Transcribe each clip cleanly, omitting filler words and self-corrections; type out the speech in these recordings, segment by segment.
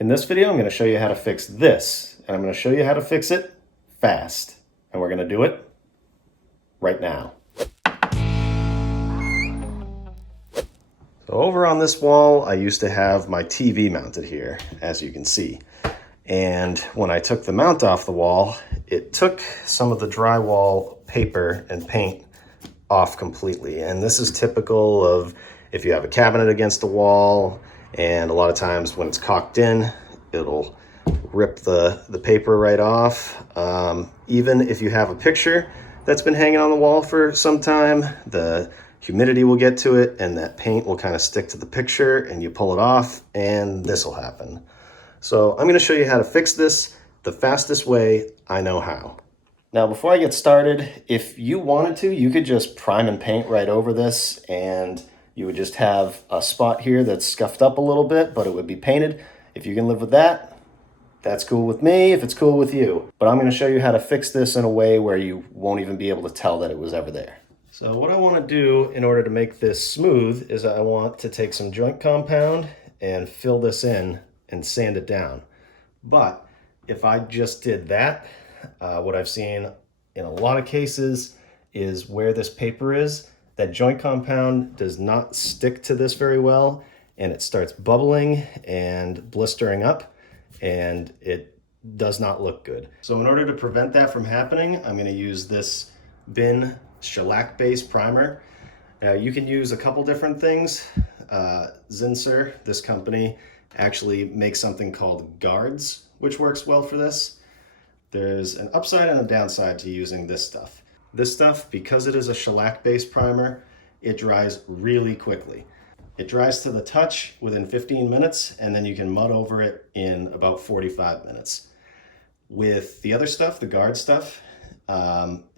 In this video, I'm going to show you how to fix this, and I'm going to show you how to fix it fast. And we're going to do it right now. So over on this wall, I used to have my TV mounted here, as you can see. And when I took the mount off the wall, it took some of the drywall paper and paint off completely. And this is typical of if you have a cabinet against a wall, and a lot of times when it's caulked in, it'll rip the paper right off. Even if you have a picture that's been hanging on the wall for some time, the humidity will get to it and that paint will kind of stick to the picture, and you pull it off and this will happen. So I'm going to show you how to fix this the fastest way I know how. Now, before I get started, if you wanted to, you could just prime and paint right over this, and you would just have a spot here that's scuffed up a little bit, but it would be painted. If you can live with that, that's cool with me, if it's cool with you. But I'm going to show you how to fix this in a way where you won't even be able to tell that it was ever there. So what I want to do in order to make this smooth is I want to take some joint compound and fill this in and sand it down. But if I just did that, what I've seen in a lot of cases is where this paper is, that joint compound does not stick to this very well, and it starts bubbling and blistering up, and it does not look good. So in order to prevent that from happening, I'm going to use this bin shellac-based primer. You can use a couple different things. Zinsser, this company, actually makes something called guards, which works well for this. There's an upside and a downside to using this stuff. This stuff, because it is a shellac-based primer, it dries really quickly. It dries to the touch within 15 minutes, and then you can mud over it in about 45 minutes. With the other stuff, the guard stuff,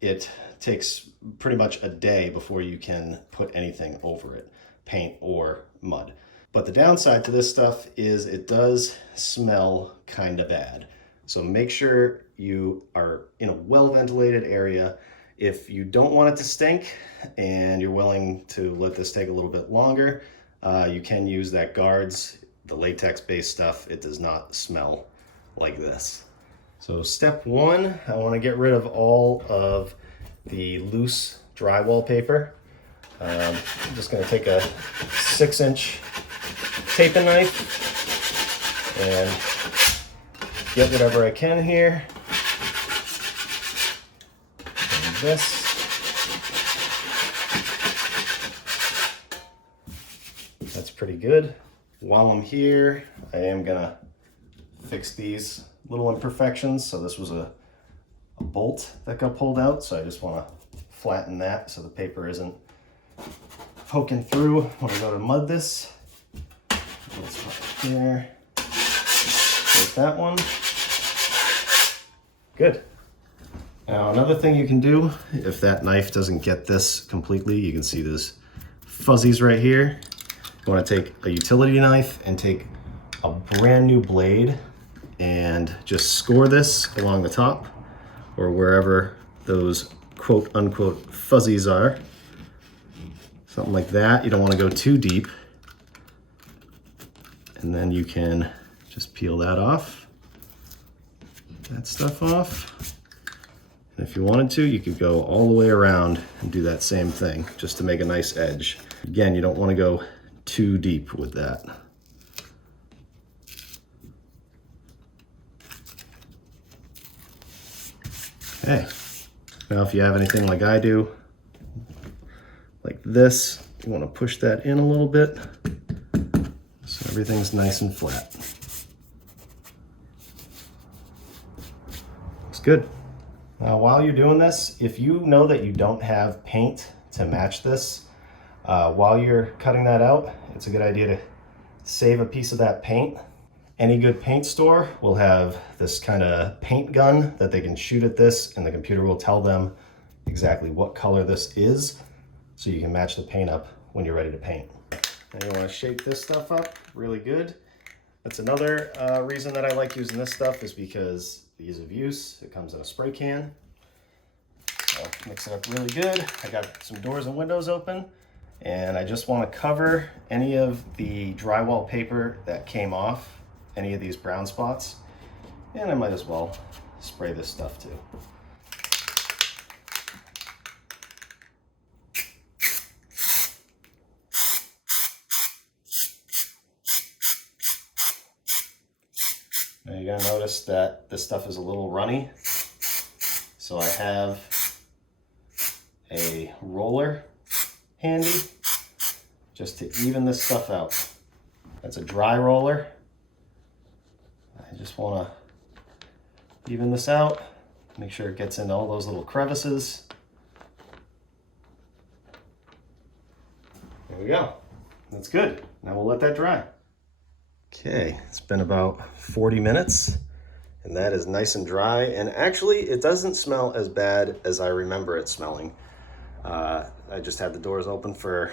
it takes pretty much a day before you can put anything over it, paint or mud. But the downside to this stuff is it does smell kind of bad. So make sure you are in a well-ventilated area. If you don't want it to stink and you're willing to let this take a little bit longer, you can use that guards, the latex-based stuff. It does not smell like this. So step one, I want to get rid of all of the loose drywall paper. I'm just going to take a 6-inch taping knife and get whatever I can here. And this. That's pretty good. While I'm here, I am gonna fix these little imperfections. So this was a bolt that got pulled out, so I just want to flatten that so the paper isn't poking through when I go to mud this. This one here. There's that one. Good. Now another thing you can do, if that knife doesn't get this completely, you can see this fuzzies right here. You want to take a utility knife and take a brand new blade and just score this along the top or wherever those quote unquote fuzzies are. Something like that. You don't want to go too deep. And then you can just peel that off, that stuff off. And if you wanted to, you could go all the way around and do that same thing just to make a nice edge. Again, you don't want to go too deep with that. Okay, now if you have anything like I do, like this, you want to push that in a little bit so everything's nice and flat. Looks good. Now while you're doing this, if you know that you don't have paint to match this, while you're cutting that out, it's a good idea to save a piece of that paint. Any good paint store will have this kind of paint gun that they can shoot at this, and the computer will tell them exactly what color this is, so you can match the paint up when you're ready to paint. Now you want to shape this stuff up really good. That's another reason that I like using this stuff, is because the ease of use. It comes in a spray can. So mix it up really good. I got some doors and windows open, and I just want to cover any of the drywall paper that came off any of these brown spots. And I might as well spray this stuff too. Now you're gonna notice that this stuff is a little runny. So I have a roller handy just to even this stuff out. That's a dry roller. I just wanna even this out, make sure it gets into all those little crevices. There we go. That's good. Now we'll let that dry. Okay, it's been about 40 minutes and that is nice and dry. And actually it doesn't smell as bad as I remember it smelling. I just had the doors open for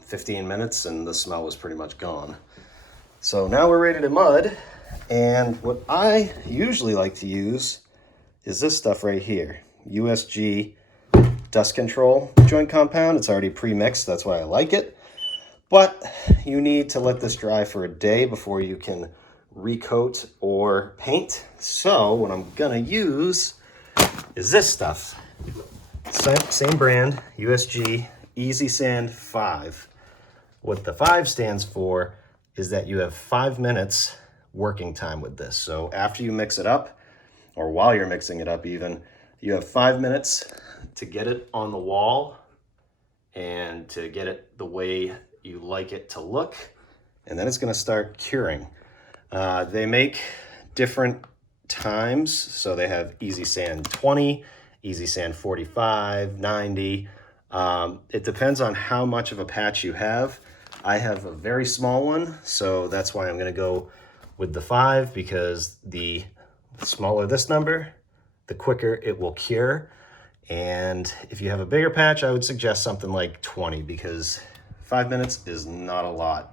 15 minutes and the smell was pretty much gone. So now we're ready to mud. And what I usually like to use is this stuff right here. USG dust control joint compound. It's already pre-mixed, that's why I like it. But you need to let this dry for a day before you can recoat or paint. So what I'm gonna use is this stuff. Same brand, USG Easy Sand 5. What the 5 stands for is that you have 5 minutes working time with this. So after you mix it up, or while you're mixing it up even, you have 5 minutes to get it on the wall and to get it the way you like it to look, and then it's gonna start curing. They make different times, so they have Easy Sand 20, Easy Sand 45, 90. It depends on how much of a patch you have. I have a very small one, so that's why I'm gonna go with the 5, because the smaller this number, the quicker it will cure. And if you have a bigger patch, I would suggest something like 20, because 5 minutes is not a lot,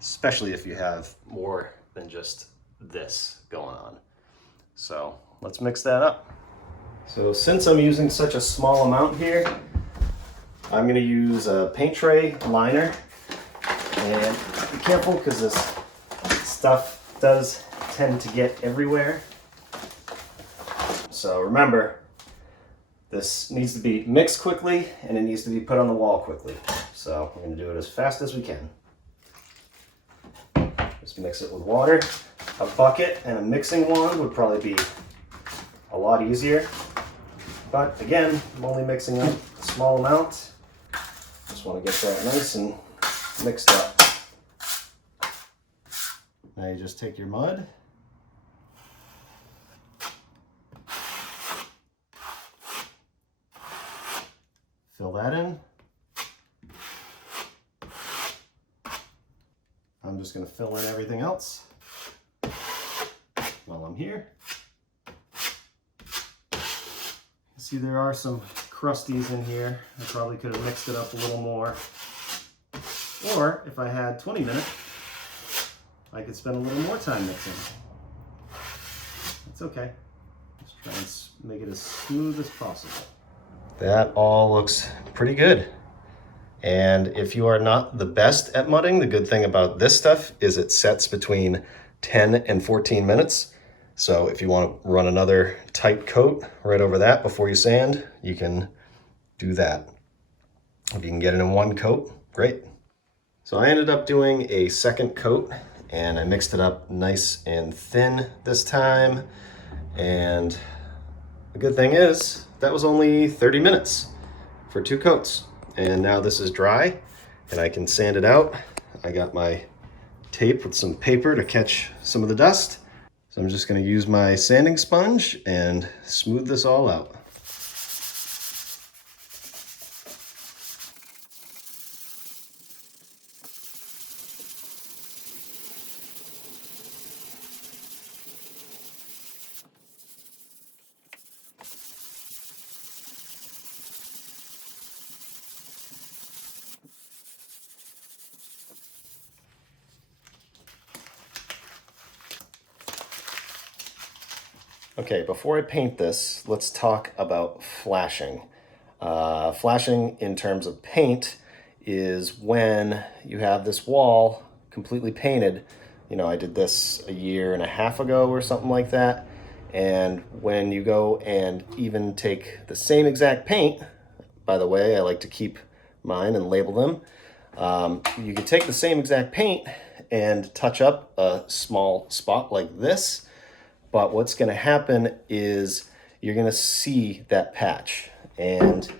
especially if you have more than just this going on. So let's mix that up. So since I'm using such a small amount here, I'm gonna use a paint tray liner. And be careful because this stuff does tend to get everywhere. So remember, this needs to be mixed quickly and it needs to be put on the wall quickly. So we're gonna do it as fast as we can. Just mix it with water. A bucket and a mixing wand would probably be a lot easier. But again, I'm only mixing up a small amount. Just wanna get that nice and mixed up. Now you just take your mud, fill that in. I'm just going to fill in everything else while I'm here. See, there are some crusties in here. I probably could have mixed it up a little more. Or if I had 20 minutes, I could spend a little more time mixing. It's okay. Just try and make it as smooth as possible. That all looks pretty good. And if you are not the best at mudding, the good thing about this stuff is it sets between 10 and 14 minutes. So if you want to run another tight coat right over that before you sand, you can do that. If you can get it in one coat, great. So I ended up doing a second coat and I mixed it up nice and thin this time. And the good thing is that was only 30 minutes for 2 coats. And now this is dry and I can sand it out. I got my tape with some paper to catch some of the dust. So I'm just going to use my sanding sponge and smooth this all out. Okay, before I paint this, let's talk about flashing. Flashing in terms of paint is when you have this wall completely painted, You know, I did this a year and a half ago or something like that. And when you go and even take the same exact paint, by the way, I like to keep mine and label them. You can take the same exact paint and touch up a small spot like this, but what's going to happen is you're going to see that patch. And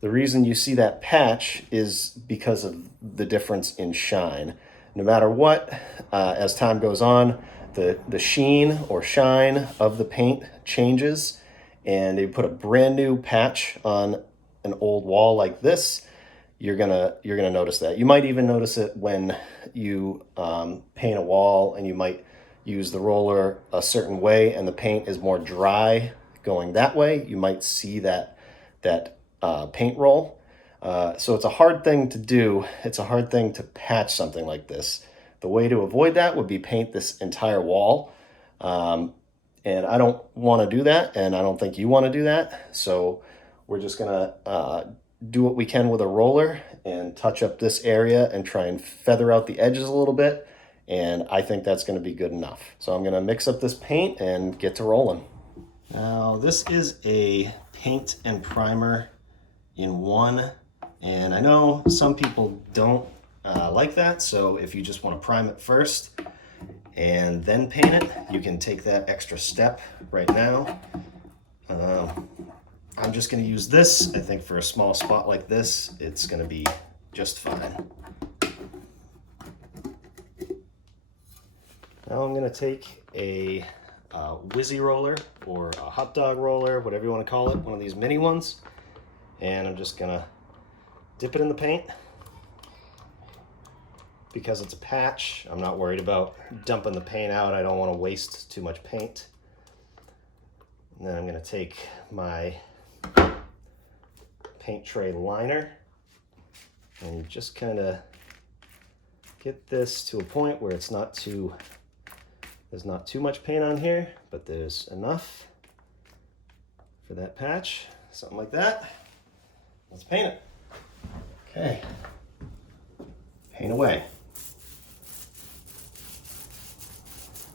the reason you see that patch is because of the difference in shine. No matter what, as time goes on, the sheen or shine of the paint changes, and you put a brand new patch on an old wall like this, you're gonna notice that. You might even notice it when you paint a wall, and you might use the roller a certain way and the paint is more dry going that way. You might see that paint roll. So it's a hard thing to do. It's a hard thing to patch something like this. The way to avoid that would be paint this entire wall. And I don't want to do that, and I don't think you want to do that. So we're just gonna do what we can with a roller and touch up this area and try and feather out the edges a little bit. And I think that's going to be good enough. So I'm going to mix up this paint and get to rolling. Now this is a paint and primer in one. And I know some people don't like that. So if you just want to prime it first and then paint it, you can take that extra step right now. I'm just going to use this. I think for a small spot like this, it's going to be just fine. Now I'm going to take a Wizzy roller or a hot dog roller, whatever you want to call it, one of these mini ones, and I'm just going to dip it in the paint. Because it's a patch, I'm not worried about dumping the paint out. I don't want to waste too much paint. And then I'm going to take my paint tray liner and just kind of get this to a point where it's not too, there's not too much paint on here, but there's enough for that patch, something like that. Let's paint it. Okay, paint away.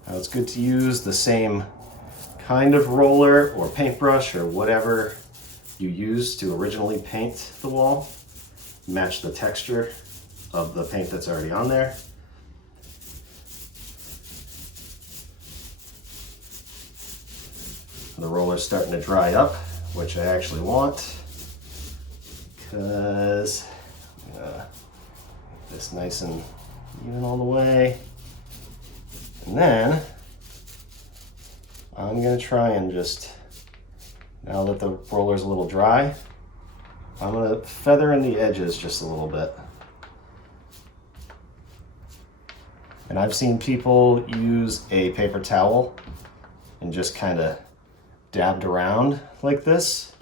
Now it's good to use the same kind of roller or paintbrush or whatever you used to originally paint the wall. Match the texture of the paint that's already on there. The roller's starting to dry up, which I actually want, because this nice and even all the way. And then I'm going to try and just, now that the roller's a little dry, I'm going to feather in the edges just a little bit. And I've seen people use a paper towel and just kind of dabbed around like this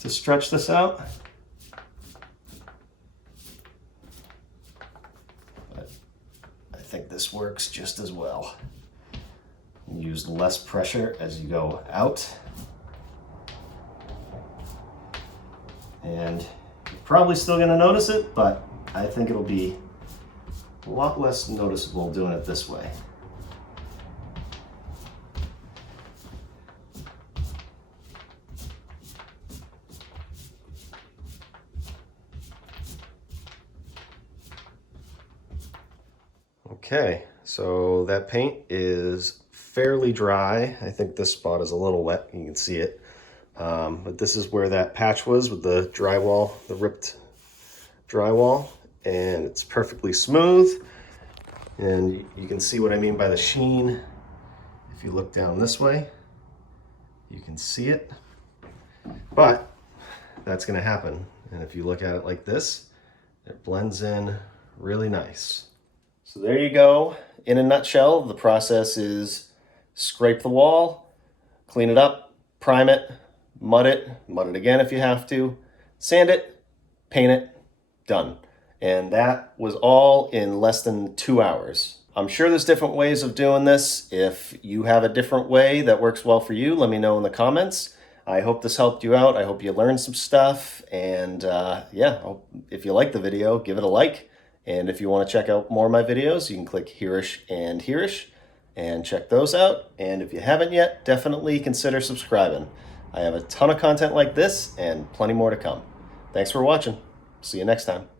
to stretch this out. But I think this works just as well. Use less pressure as you go out. And you're probably still going to notice it, but I think it'll be a lot less noticeable doing it this way. Okay, so that paint is fairly dry. I think this spot is a little wet, you can see it. But this is where that patch was with the drywall, the ripped drywall, and it's perfectly smooth. And you can see what I mean by the sheen. If you look down this way, you can see it. But that's gonna happen. And if you look at it like this, it blends in really nice. So there you go. In a nutshell, the process is scrape the wall, clean it up, prime it, mud it again if you have to, sand it, paint it, done. And that was all in less than 2 hours. I'm sure there's different ways of doing this. If you have a different way that works well for you, let me know in the comments. I hope this helped you out. I hope you learned some stuff. And yeah, if you like the video, give it a like And if you want to check out more of my videos, you can click hereish and hereish and check those out. And if you haven't yet, definitely consider subscribing. I have a ton of content like this and plenty more to come. Thanks for watching. See you next time.